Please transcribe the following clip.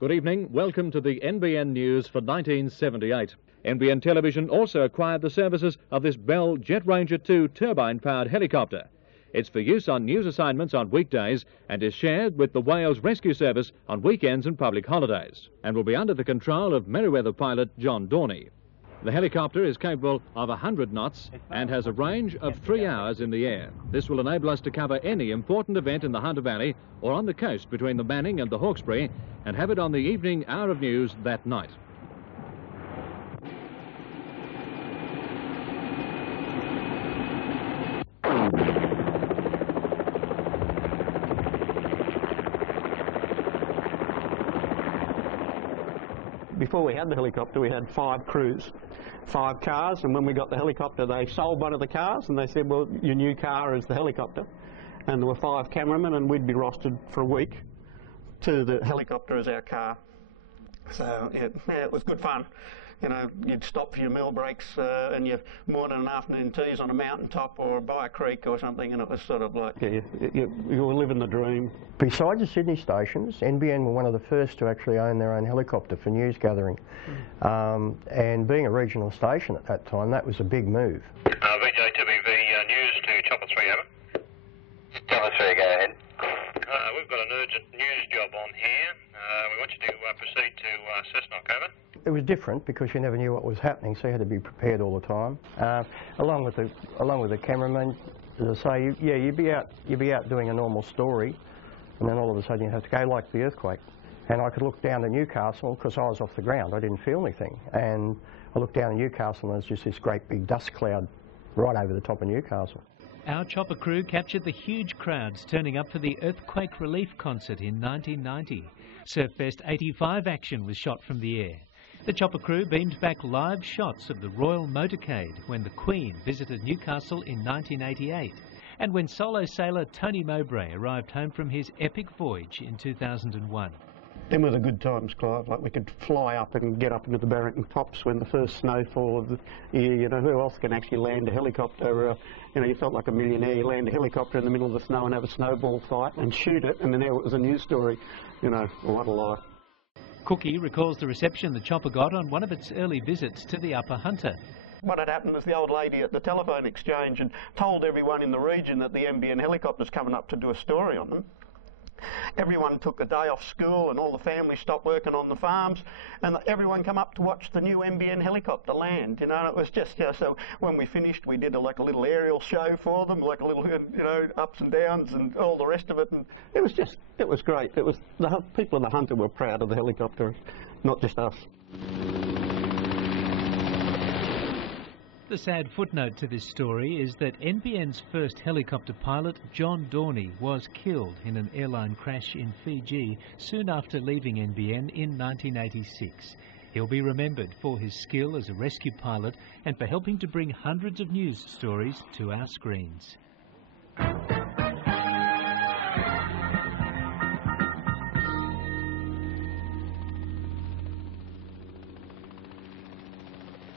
Good evening. Welcome to the NBN News for 1978. NBN Television also acquired the services of this Bell Jet Ranger 2 turbine-powered helicopter. It's for use on news assignments on weekdays and is shared with the Wales Rescue Service on weekends and public holidays, and will be under the control of Merryweather pilot John Dorney. The helicopter is capable of 100 knots and has a range of 3 hours in the air. This will enable us to cover any important event in the Hunter Valley or on the coast between the Manning and the Hawkesbury and have it on the evening hour of news that night. Before we had the helicopter, we had 5 crews, 5 cars, and when we got the helicopter, they sold one of the cars and they said, well, your new car is the helicopter. And there were 5 cameramen, and we'd be rostered for a week to the helicopter as our car. So it was good fun. You know, you'd stop for your meal breaks and your morning and afternoon teas on a mountain top or by a creek or something, and it was sort of like... Yeah, you were living the dream. Besides the Sydney stations, NBN were one of the first to actually own their own helicopter for news gathering. And being a regional station at that time, that was a big move. VJ2BV News to Chopper 3, over. Chopper 3, go ahead. We've got an urgent news job on here. We want you to proceed to Cessnock, over. It was different because you never knew what was happening, so you had to be prepared all the time. Along with the cameraman, as I say, you'd be out doing a normal story, and then all of a sudden you have to go, like the earthquake. And I could look down to Newcastle because I was off the ground. I didn't feel anything, and I looked down at Newcastle, and there's just this great big dust cloud right over the top of Newcastle. Our chopper crew captured the huge crowds turning up for the earthquake relief concert in 1990. Surfest 85 action was shot from the air. The chopper crew beamed back live shots of the Royal Motorcade when the Queen visited Newcastle in 1988, and when solo sailor Tony Mowbray arrived home from his epic voyage in 2001. Them were the good times, Clive. Like, we could fly up and get up into the Barrington Tops when the first snowfall of the year. You know, who else can actually land a helicopter? You know, you felt like a millionaire. You land a helicopter in the middle of the snow and have a snowball fight and shoot it, and then there it was a news story. You know, what a life. Cookie recalls the reception the chopper got on one of its early visits to the Upper Hunter. What had happened was the old lady at the telephone exchange had told everyone in the region that the NBN helicopter's coming up to do a story on them. Everyone took a day off school and all the families stopped working on the farms, and everyone come up to watch the new NBN helicopter land. You know, it was just, so when we finished, we did like a little aerial show for them, like a little, you know, ups and downs and all the rest of it. And it was great. It was, the people in the Hunter were proud of the helicopter, not just us. The sad footnote to this story is that NBN's first helicopter pilot, John Dorney, was killed in an airline crash in Fiji soon after leaving NBN in 1986. He'll be remembered for his skill as a rescue pilot and for helping to bring hundreds of news stories to our screens.